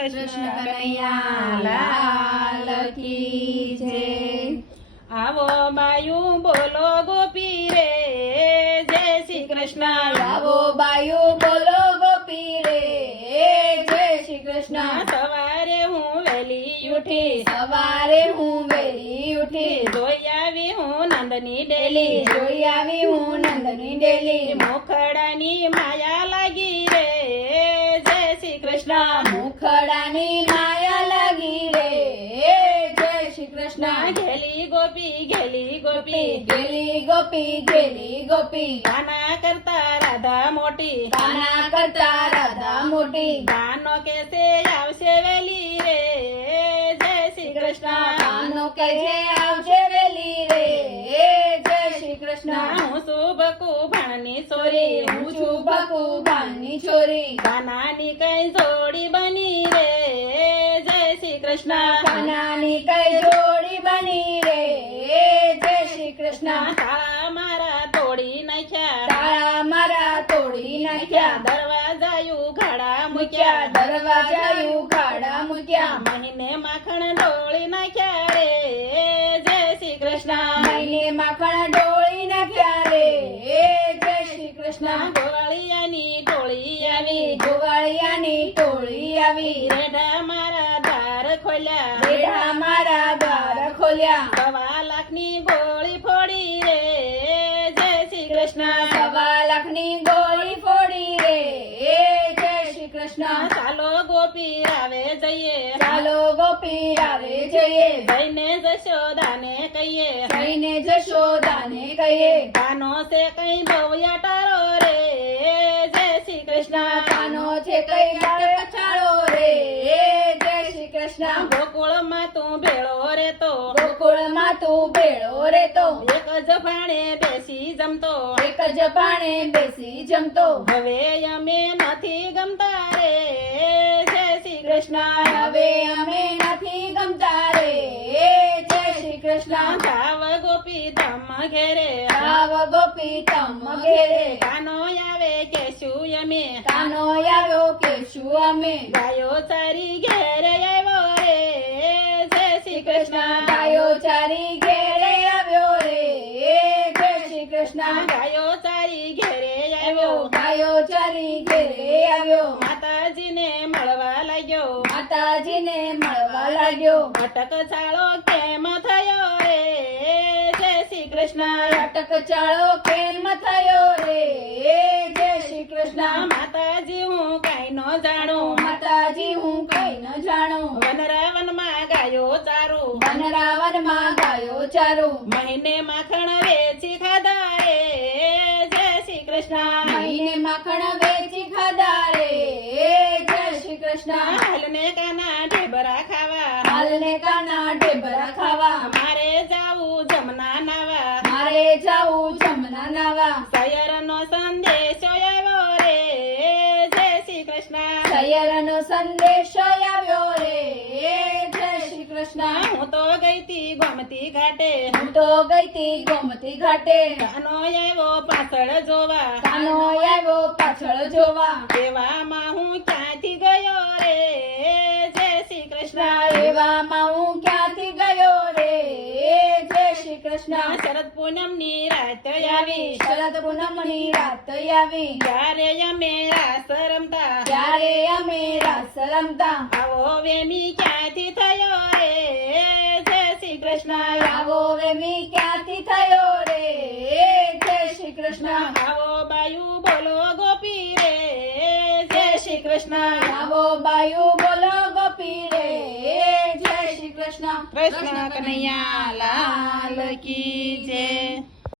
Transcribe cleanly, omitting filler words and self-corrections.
કૃષ્ણ કનૈયા લાલ કી જય। આવો બાયું બોલો ગોપી રે જય શ્રી કૃષ્ણ। આવો બાયું બોલો ગોપી રે જય શ્રી કૃષ્ણ। સવારે હું વહેલી ઉઠી સવારે હું વહેલી ઉઠી જોઈ આવી હું નંદની ડેલી જોઈ આવી હું નંદની ડેલી મોખડાની માયા લાગી રે જય શ્રી કૃષ્ણ। મુખડાની માયા લાગી રે જય શ્રી કૃષ્ણ। ઘેલી ગોપી ઘેલી ગોપી ગેલી ગોપી ગેલી ગોપી ગાના કરતા રાધા મોટી ગાના કરતા રાધા મોટી ગાનો કેસે આવશે વેલી રે જય શ્રી કૃષ્ણ। કાનો કહે છે આવશે વેલી રે જય શ્રી કૃષ્ણ। હું શુભકુ ભણની સોરી હું છું ભગવાનની છોરી ગાનાની કઈ જોડી બની રે જય શ્રી કૃષ્ણ। કાનાની કઈ જોડી બની રે જય શ્રી કૃષ્ણ। તાળા મારા તોડી નાખ્યા તાળા મારા તોડી નાખ્યા દરવાજાયું ઘાડા મૂક્યા દરવાજાયું ખાડા મૂક્યા મહિને માખણ ઢોળી નાખ્યા રે જય શ્રી કૃષ્ણ। મહિને માખણ ઢોળી નાખ્યા રે જય શ્રી કૃષ્ણ। ગોવાળિયાની ટોળી આવી ગોવાળિયાની ટોળી આવી રેઢા મારા દાર ખોલ્યા રેઢા મારા દ્વાર ખોલ્યા 1.25 લાખની ગોળી ફોડી રે જય શ્રી કૃષ્ણ। 1.25 લાખની ગોળી ફોડી રે જય શ્રી કૃષ્ણ। ચાલો ગોપી રાવે જઈએ ચાલો ગોપી રાવે જઈએ જઈને જશોદાને કહીએ જઈને જશોદાને કહીએ કાનો છે કઈ ભવ્ય તારો રે જય શ્રી કૃષ્ણ। કાનો છે કઈ બાળ કચાળો રે જય શ્રી કૃષ્ણ। ગોકુળમાં તું ભેળો રેતો ગોકુળમાં તું ભેળો રેતો એક જ ભાણે બેસી જમતો એક જ પાણે બેસી જમતો હવે અમે નથી ગમતા રે જય શ્રી કૃષ્ણ। હવે અમે નથી ગમતા રે જય શ્રી કૃષ્ણ। ભાવ ગોપી ધમ ઘેરે ભાવ ગોપી તમ ઘેરે કાનો આવે કેશું અમે કાનો આવ્યો કે શું અમે ગાયો ચારી ઘેરે આવ્યો રે જય શ્રી કૃષ્ણ। ગાયો ચારી ઘેરે આવ્યો રે જય શ્રી કૃષ્ણ। ગાયો ચારી ઘેરે આવ્યો ગાયો ચારી ઘેરે આવ્યો માતાજીને મળવા લાગ્યો માતાજીને મળવા લાગ્યો અટક ચાળો કેમ થયો રે જય શ્રી કૃષ્ણ। અટક ચાળો કેમ થયો રે જય શ્રી કૃષ્ણ। માતાજી હું કઈ ન જાણું માતાજી હું કઈ ન જાણું વનરાવનમાં ગાયો ચારું વનરાવનમાં ગાયો ચારું મહિને માખણ વેચી ખાધા રે જય શ્રી કૃષ્ણ। મહિને માખણ વેચી ખાધા રે જય શ્રી કૃષ્ણ। હાલને કાના ઢેબરા ખાવા હાલને કાના ઢેબરા ખાવા મારે જાવું જમના નાવા મારે જાવું જમના નાવા સયરનો સંદેશો આવ્યો રે જય શ્રી કૃષ્ણ। સૈયરનો સંદેશો આવ્યો રે જય શ્રી કૃષ્ણ। હું તો ગઈ તી ગોમતી ઘાટે હું તો ગઈ તી ગોમતી ઘાટે કાનો આવ્યો પાછળ જોવા કાનો આવ્યો પાછળ જોવા એવામાં હું ક્યાંથી ગયો રે જય શ્રી કૃષ્ણ। એવામાં હું ક્યાંથી ગયો રે જય શ્રી કૃષ્ણ। શરદ પૂનમની રાત આવી શરદ પૂનમની રાત આવી ત્યારે અમે રાસ રમતા ત્યારે અમે રાસ રમતા આવો વેમી ક્યાંથી થયો રે જય શ્રી કૃષ્ણ। આવો વેમી ક્યાંથી થયો રે જય શ્રી કૃષ્ણ। આવો બાયું બોલો ગોપી રે જય શ્રી કૃષ્ણ। આવો બાયું બોલો ગોપી રે જય શ્રી કૃષ્ણ। કૃષ્ણ કનૈયા લાલ કી જય।